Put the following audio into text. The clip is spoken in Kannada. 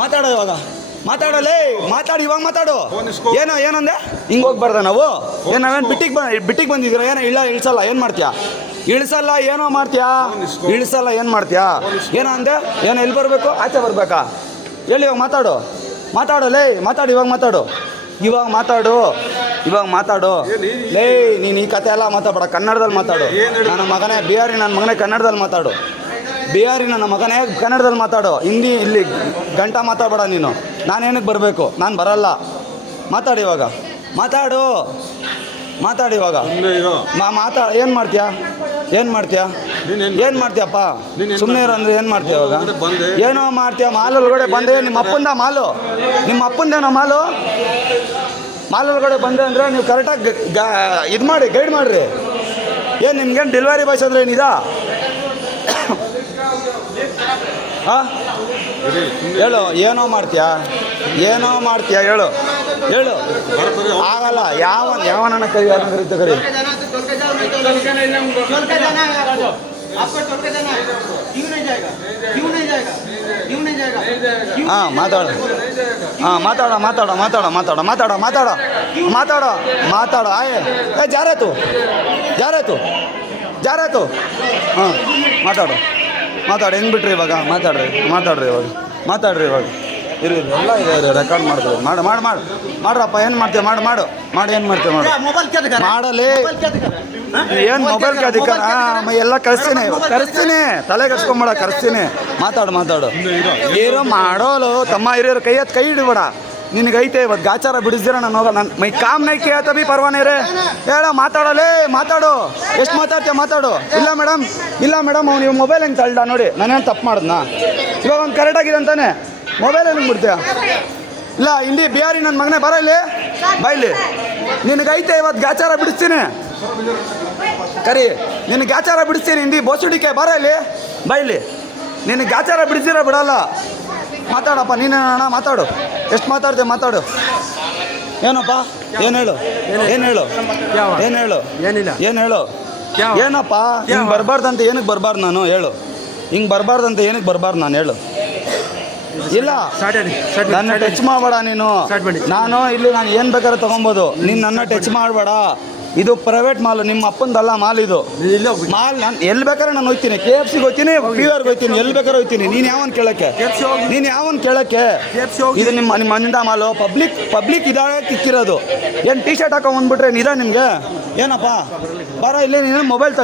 ಮಾತಾಡೋ ಇವಾಗ, ಮಾತಾಡಲೇ, ಮಾತಾಡು ಇವಾಗ, ಮಾತಾಡು. ಏನಂದೆ? ಹಿಂಗೆ ಹೋಗ್ಬಾರ್ದ ನಾವು? ಏನು ನಾವೇನು ಬಿಟ್ಟಿಗೆ ಬಂದಿದ್ದೀರ? ಏನೋ ಇಳಿಸಲ್ಲ, ಏನು ಮಾಡ್ತೀಯಾ? ಇಳಿಸಲ್ಲ, ಏನೋ ಮಾಡ್ತೀಯಾ? ಇಳಿಸಲ್ಲ, ಏನು ಮಾಡ್ತೀಯಾ? ಏನೋ ಅಂದೆ? ಏನೋ ಎಲ್ಲಿ ಬರಬೇಕು? ಆಚೆ ಬರಬೇಕಾ? ಹೇಳಿ ಇವಾಗ ಮಾತಾಡು, ಮಾತಾಡಲೇ, ಮಾತಾಡು ಇವಾಗ, ಮಾತಾಡು ಇವಾಗ, ಮಾತಾಡು ಲೇ. ನೀನು ಈ ಕತೆ ಎಲ್ಲ ಮಾತಾಡಬೇಡ, ಕನ್ನಡದಲ್ಲಿ ಮಾತಾಡು. ನನ್ನ ಮಗನೇ ಬಿಹಾರಿ, ನನ್ನ ಮಗನೇ ಕನ್ನಡದಲ್ಲಿ ಮಾತಾಡು. ಬಿಹಾರಿ ನನ್ನ ಮಗನೇ ಕನ್ನಡದಲ್ಲಿ ಮಾತಾಡು. ಹಿಂದಿ ಇಲ್ಲಿ ಗಂಟ ಮಾತಾಡಬೇಡ ನೀನು. ನಾನೇನಕ್ಕೆ ಬರಬೇಕು? ನಾನು ಬರಲ್ಲ. ಮಾತಾಡಿ ಇವಾಗ, ಮಾತಾಡು ಇವಾಗ. ಏನು ಮಾಡ್ತೀಯಾ? ಏನು ಮಾಡ್ತೀಯಪ್ಪ? ಸುಮ್ಮನೆ ಇರೋ ಅಂದರೆ ಏನು ಮಾಡ್ತೀಯ ಇವಾಗ? ಏನೋ ಮಾಡ್ತೀಯ? ಮಾಲ್ ಒಳಗಡೆ ಬಂದೆ, ನಿಮ್ಮ ಅಪ್ಪಂದ ಮಾಲು, ನಿಮ್ಮ ಅಪ್ಪಂದೇನೋ ಮಾಲ್ ಒಳಗಡೆ ಬಂದೆ ಅಂದರೆ ನೀವು ಕರೆಕ್ಟಾಗಿ ಇದು ಮಾಡಿ, ಗೈಡ್ ಮಾಡಿರಿ. ಏನು ನಿಮ್ಗೇನು ಡೆಲಿವರಿ ಬಾಯ್ಸ್ ಅಂದರೆ ಏನಿದಾ? ಹಾಂ ಹೇಳು, ಏನೋ ಮಾಡ್ತೀಯಾ ಹೇಳು. ಆಗಲ್ಲ. ಯಾವನ ಕರಿ, ಯಾರನ್ನ ಕರೀತ ಕರಿ. ಹಾಂ ಮಾತಾಡು, ಆಯ್ ಜಾರಾಯ್ತು. ಹಾಂ ಮಾತಾಡು. ಹೆಂಗೆ ಬಿಟ್ರಿ ಇವಾಗ? ಮಾತಾಡ್ರಿ ಇವಾಗ. ಇರು ಎಲ್ಲ ಇದೆ, ರೆಕಾರ್ಡ್ ಮಾಡ್ತೀವಿ. ಮಾಡ್ರಪ್ಪ. ಏನು ಮಾಡ್ತೀಯ? ಏನು ಮಾಡ್ತೀಯ? ಮಾಡಲಿ. ಏನು ಮೊಬೈಲ್ ಅಧಿಕಾರ? ಎಲ್ಲ ಕಳಿಸ್ತೀನಿ, ತಲೆ ಕರ್ಸ್ಕೊಂಬೇಡ, ಕರೆಸ್ತೀನಿ. ಮಾತಾಡು. ಇರೋ ಮಾಡೋಲು ತಮ್ಮ, ಹಿರಿಯರು ಕೈ ಹಿಡಿಬೇಡ. ನಿನಗೈತೆ ಇವತ್ತು ಗಾಚಾರ ಬಿಡಿಸ್ದಿರ ನಾನು ಹೋಗ. ನನ್ನ ಮೈ ಕಾಮ್ ನೈ ಕೇಳ್ತ ಬಿ ಪರ್ವಾನೆ ರೇ. ಹೇಳ, ಮಾತಾಡು. ಎಷ್ಟು ಮಾತಾಡ್ತೀಯ? ಮಾತಾಡು. ಇಲ್ಲ ಮೇಡಮ್ ಅವ್ನು ಇವ್ ಮೊಬೈಲ್ ಹೆಂಗೆ ತಳ್ಳ ನೋಡಿ. ನಾನೇನು ತಪ್ಪು ಮಾಡಿದ್ನಾ? ಇವಾಗ ಅವ್ನು ಕರೆಕ್ಟಾಗಿದೆ ಅಂತಾನೆ, ಮೊಬೈಲ್ ಹೆಂಗೆ ಬಿಡ್ತೀಯ? ಇಲ್ಲ ಹಿಂದಿ ಬಿಹಾರಿ ನನ್ನ ಮಗನೇ ಬರ ಇಲ್ಲಿ, ಬಾಯ್ಲಿ. ನಿನಗೈತೆ ಇವತ್ತು ಗಾಚಾರ ಬಿಡಿಸ್ತೀನಿ. ಕರಿ, ನಿನಗೆ ಗಾಚಾರ ಬಿಡಿಸ್ತೀನಿ. ಹಿಂದಿ ಬೋಸುಡಿಕೆ ಬರ ಇಲ್ಲಿ, ಬಾಯ್ಲಿ. ನಿನಗೆ ಗಾಚಾರ ಬಿಡಿಸಿರ ಬಿಡಲ್ಲ. ಮಾತಾಡಪ್ಪ ನೀನು. ಅಣ್ಣ ಮಾತಾಡು. ಎಷ್ಟು ಮಾತಾಡ್ತೀಯ? ಮಾತಾಡು. ಏನಪ್ಪ? ಏನು ಹೇಳು. ಏನಪ್ಪ? ಹಿಂಗೆ ಬರಬಾರ್ದಂತ ಏನಕ್ಕೆ ಬರಬಾರ್ದು ನಾನು? ಹೇಳು. ಹಿಂಗೆ ಬರಬಾರ್ದಂತ ಏನಕ್ಕೆ ಬರಬಾರ್ದು ನಾನು? ಹೇಳು. ಇಲ್ಲ, ನನ್ನ ಟಚ್ ಮಾಡಬೇಡ ನೀನು. ನಾನು ಏನು ಬೇಕಾದ್ರೆ ತೊಗೊಬೋದು. ನೀನು ನನ್ನ ಟಚ್ ಮಾಡಬೇಡ. ಇದು ಪ್ರೈವೇಟ್ ಮಾಲ್, ನಿಮ್ಮ ಅಪ್ಪಂದಲ್ಲ ಮಾಲ್. ಇದು ಮಾಲ್ ನಾನು ಎಲ್ಲಿ ಬೇಕಾದ್ರೆ ನಾನು ಹೋಗ್ತೀನಿ. KFCಗೆ ಹೋಗ್ತೀನಿ, PVRಗೆ ಹೋಗ್ತೀನಿ, ಎಲ್ಲಿ ಬೇಕಾದ್ರೆ ಹೋಗ್ತೀನಿ. ನೀನು ಯಾವನ್ ಕೇಳಕ್ಕೆ? ಇದು ನಿಮ್ಮ ಮನಿಂದ ಮಾಲು. ಪಬ್ಲಿಕ್ ಇದಾಳೆ ಕಿಕ್ಕಿರೋದು. ಏನು ಟಿ ಶರ್ಟ್ ಹಾಕೊಂಡ್ಬಂದ್ಬಿಟ್ರೆ ಇದಾ ನಿಮಗೆ? ಏನಪ್ಪ ಬರ ಇಲ್ಲಿ. ನೀನು ಮೊಬೈಲ್